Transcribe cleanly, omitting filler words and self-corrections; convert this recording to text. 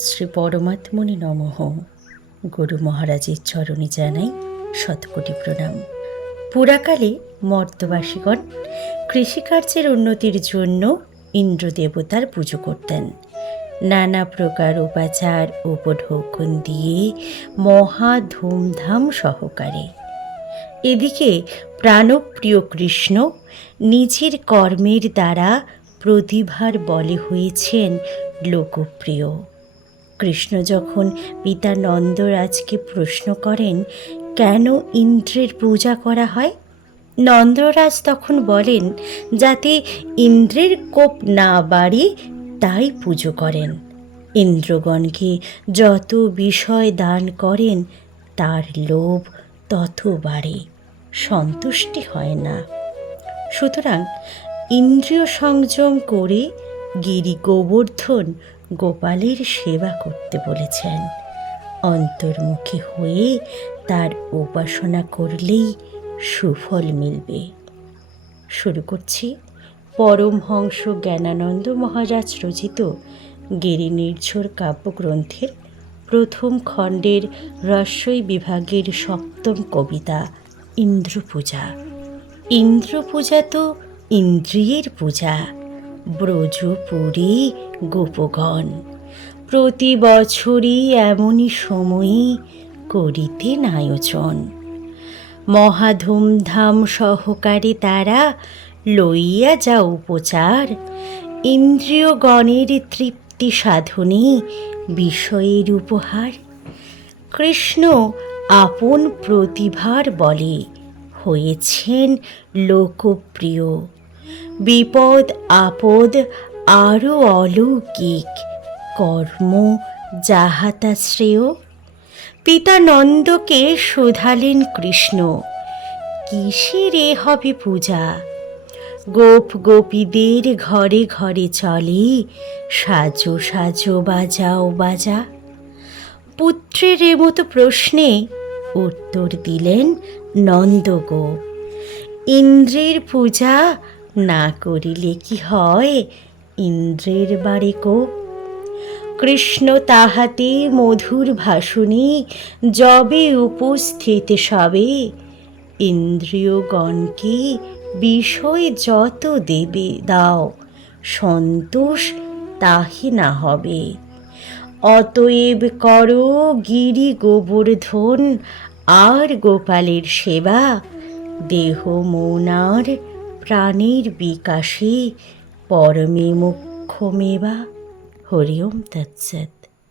শ্রী পরমাত্মনে নমঃ। গুরু মহারাজের চরণে জানাই শতকোটি প্রণাম। পুরাকালে মর্তবাসীগণ কৃষিকার্যের উন্নতির জন্য ইন্দ্রদেবতার পুজো করতেন। নানা প্রকার উপাচার উপঢৌকন দিয়ে মহা ধুমধাম সহকারে। এদিকে প্রাণপ্রিয় কৃষ্ণ নিজের কর্মের দ্বারা প্রতিভার বলে হয়েছেন লোকপ্রিয়। কৃষ্ণ যখন পিতা নন্দরাজকে প্রশ্ন করেন কেন ইন্দ্রের পূজা করা হয়, নন্দরাজ তখন বলেন যাতে ইন্দ্রের কোপ না বাড়ে তাই পুজো করেন। ইন্দ্রগণকে যত বিষয় দান করেন তার লোভ তত বাড়ে, সন্তুষ্টি হয় না। সুতরাং ইন্দ্রিয় সংযম করে গিরি গোবর্ধন গোপালের সেবা করতে বলেছেন। অন্তর্মুখী হয়ে তার উপাসনা করলেই সুফল মিলবে। শুরু করছি পরমহংস জ্ঞানানন্দ মহারাজ রচিত গিরি নির্ঝর কাব্যগ্রন্থের প্রথম খণ্ডের রস্যই বিভাগের সপ্তম কবিতা ইন্দ্রপূজা। ইন্দ্রপূজা তো ইন্দ্রিয়ের পূজা। ব্রজপুরী গোপগণ প্রতি বছরই এমনই সময়ে করিতেন আয়োজন। মহাধুমধাম সহকারে তারা লইয়া যা উপচার, ইন্দ্রিয়গণের তৃপ্তি সাধনে বিষয়ের উপহার। কৃষ্ণ আপন প্রতিভার বলে হয়েছেন লোকপ্রিয়। বিপদ আপদ আরও অলৌকিক, কর্ম যাহাতা শ্রেয়। পিতা নন্দকে শোধালেন কৃষ্ণ কিসের এ হবে পূজা। গোপ গোপীদের ঘরে ঘরে চলে সাজো সাজো বাজাও বাজা। পুত্রের এমতো প্রশ্নে উত্তর দিলেন নন্দগোপ, ইন্দ্রের পূজা না করিলে কি হয় ইন্দ্রের বাড়ি কোপ। কৃষ্ণ তাহাতে মধুর ভাষণে যবে উপস্থিত সবে, ইন্দ্রিয়গণকে বিষয় যত দেবে দাও, সন্তোষ তাহি না হবে। অতএব করো গিরি গোবর্ধন আর গোপালের সেবা, দেহ মৌনার প্রাণের বিকাশে পরমে মুখ্যমেবা। হরি ওম তৎসৎ।